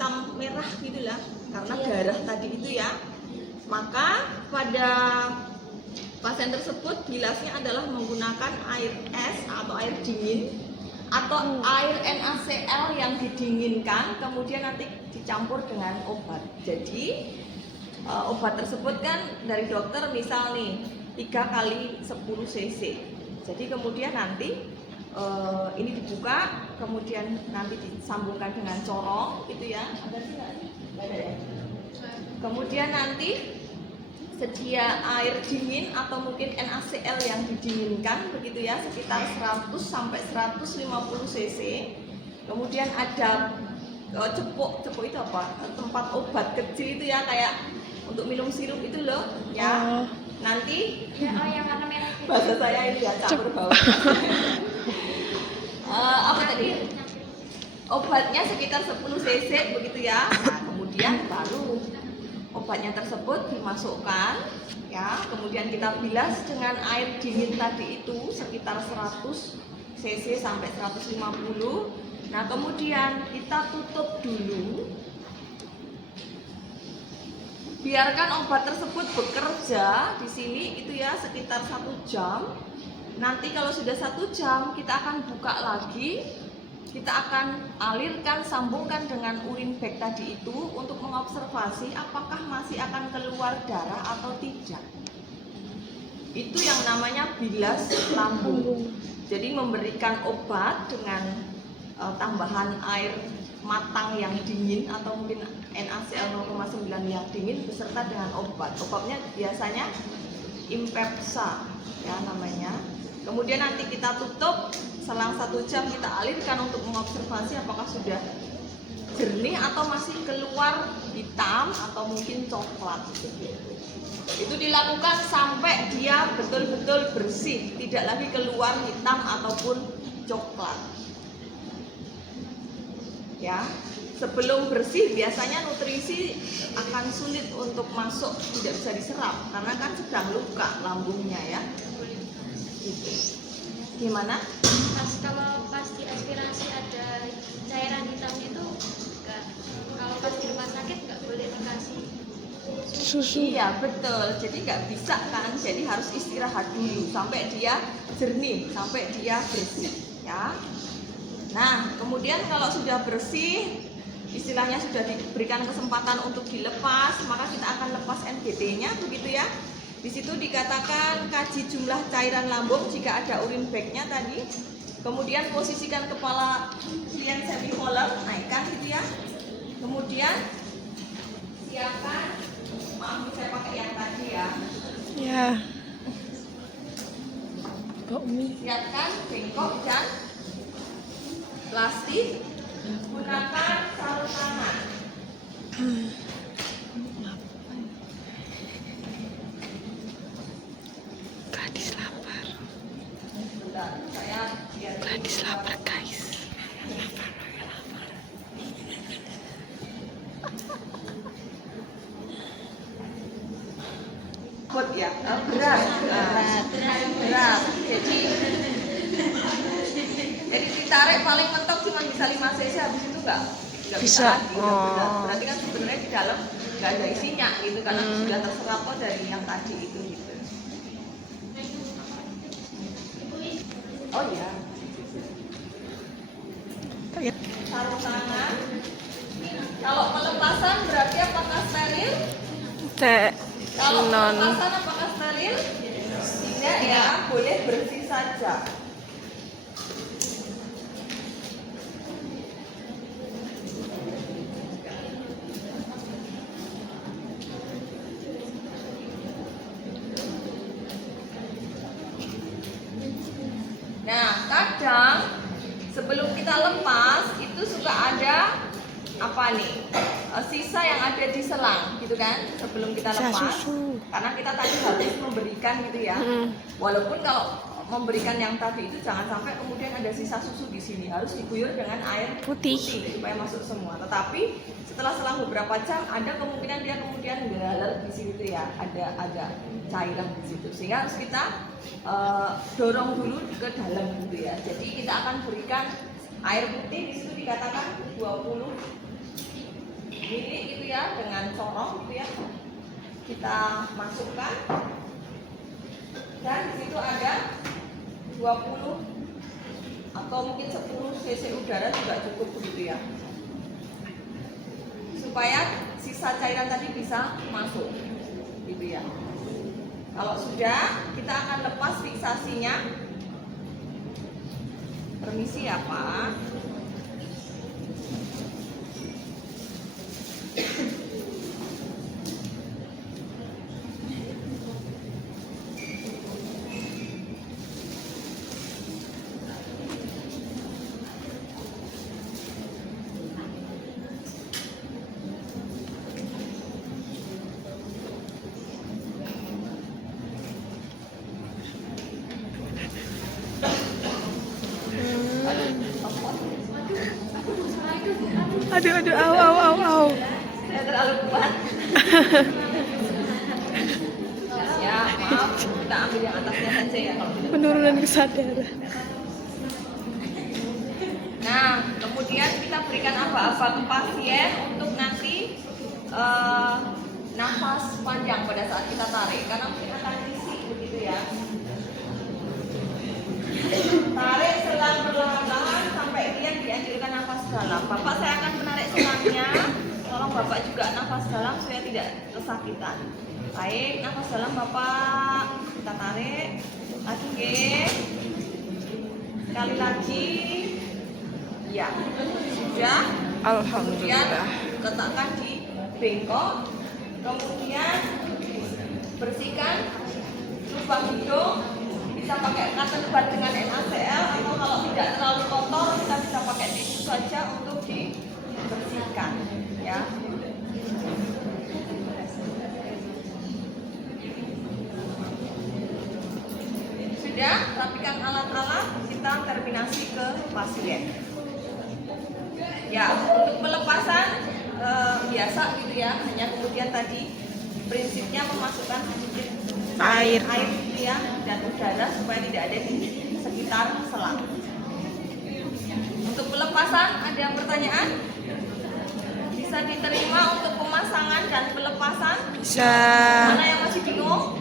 hitam merah gitulah karena darah tadi itu ya. Maka pada pasien tersebut bilasnya adalah menggunakan air es atau air dingin atau air NaCl yang didinginkan kemudian nanti dicampur dengan obat. Jadi obat tersebut kan dari dokter misal nih 3 kali 10 cc. Jadi kemudian nanti ini dibuka, kemudian nanti disambungkan dengan corong gitu ya. Ada sih nggak? Ada ya. Kemudian nanti sedia air dingin atau mungkin NaCl yang didinginkan begitu ya, sekitar 100 sampai 150 cc. Kemudian ada cepuk itu apa? Tempat obat kecil itu ya, kayak untuk minum sirup itu loh ya. Nanti ya, yang warna merah itu. Bahasa saya ini ya campur baur. Apa tadi? Obatnya sekitar 10 cc begitu ya. Nah, kemudian baru obatnya tersebut dimasukkan ya, kemudian kita bilas dengan air dingin tadi itu sekitar 100 cc sampai 150. Nah, kemudian kita tutup dulu. Biarkan obat tersebut bekerja di sini itu ya sekitar 1 jam. Nanti kalau sudah 1 jam kita akan buka lagi. Kita akan alirkan, sambungkan dengan urin bag tadi itu untuk mengobservasi apakah masih akan keluar darah atau tidak. Itu yang namanya bilas lambung. Jadi memberikan obat dengan tambahan air matang yang dingin atau mungkin NaCl 0,9 yang dingin beserta dengan obat. Obatnya biasanya Impepsa ya namanya. Kemudian nanti kita tutup, selang 1 jam kita alirkan untuk mengobservasi apakah sudah jernih atau masih keluar hitam atau mungkin coklat. Itu dilakukan sampai dia betul-betul bersih, tidak lagi keluar hitam ataupun coklat. Ya, sebelum bersih biasanya nutrisi akan sulit untuk masuk, tidak bisa diserap karena kan sedang luka lambungnya ya. Gitu. Gimana? Kalau pas di aspirasi ada cairan hitamnya itu enggak, kalau pas di rumah sakit nggak boleh dikasih susu. Iya betul, jadi nggak bisa kan, jadi harus istirahat dulu sampai dia jernih, sampai dia bersih ya. Nah kemudian kalau sudah bersih, istilahnya sudah diberikan kesempatan untuk dilepas, maka kita akan lepas NGT-nya begitu ya. Di situ dikatakan kaji jumlah cairan lambung jika ada urin bag-nya tadi. Kemudian posisikan kepala klien semicolon, naikkan gitu ya. Kemudian siapkan, maaf saya pakai yang tadi ya. Ya. Kok mie? Siapkan bengkok dan plastik. Gunakan sarung tangan. Gadis lapar. Bentar, saya biar Gadis lapar guys. Berat ya, berat. Jadi ditarik paling mentok cuma bisa 5 cc, habis itu nggak bisa lagi, berat. Berarti kan sebenarnya di dalam nggak ada isinya gitu karena sudah terserap dari yang tadi itu gitu. Oh iya. Sarung tangan. Kalau pelepasan berarti apakah steril? Kalau pelepasan apakah steril? Tidak ya, boleh bersih saja. Nah, kadang sebelum kita lepas itu suka ada apa nih? Sisa yang ada di selang gitu kan sebelum kita lepas. Karena kita tadi habis memberikan gitu ya. Walaupun kalau memberikan yang tadi itu jangan sampai kemudian ada sisa susu di sini, harus diguyur dengan air putih supaya masuk semua. Tetapi setelah selang beberapa jam ada kemungkinan dia kemudian ngalir di situ ya, ada cairan di situ, sehingga harus kita dorong dulu ke dalam gitu ya. Jadi kita akan berikan air putih, di situ dikatakan 20 mili itu ya, dengan corong gitu ya. Kita masukkan dan di situ ada 20 atau mungkin 10 cc udara juga cukup begitu ya, supaya sisa cairan tadi bisa masuk gitu ya. Kalau sudah, kita akan lepas fiksasinya. Permisi ya Pak. Aduh, aduh, au. Saya terlalu kuat. Ya, maaf, kita ambil yang atasnya saja ya kalau tidak. Penurunan kesadaran. Nah, kemudian kita berikan aba-aba ke pasien untuk nanti nafas panjang pada saat kita tarik, karena mungkin akan risih begitu ya. Tarik selang perlahan-lahan sampai kemudian dianjurkan nafas dalam. Bapak, saya akan menarik selangnya. Tolong Bapak juga nafas dalam supaya tidak kesakitan. Baik, nafas dalam Bapak. Kita tarik. Lagi, oke. Sekali lagi. Ya, sudah. Kemudian Alhamdulillah. letakkan di bengkok. Kemudian bersihkan lubang hidung. Bisa pakai cotton bud dengan NaCl, atau kalau tidak terlalu kotor kita bisa pakai tisu saja untuk dibersihkan ya. Sudah, rapikan alat-alat, kita terminasi ke pasien. Ya, untuk pelepasan biasa gitu ya, hanya kemudian tadi prinsipnya memasukkan sedikit air gitu ya, dan udara supaya tidak ada di sekitar selang. Untuk pelepasan ada yang pertanyaan? Bisa diterima untuk pemasangan dan pelepasan? Bisa. Mana yang masih bingung?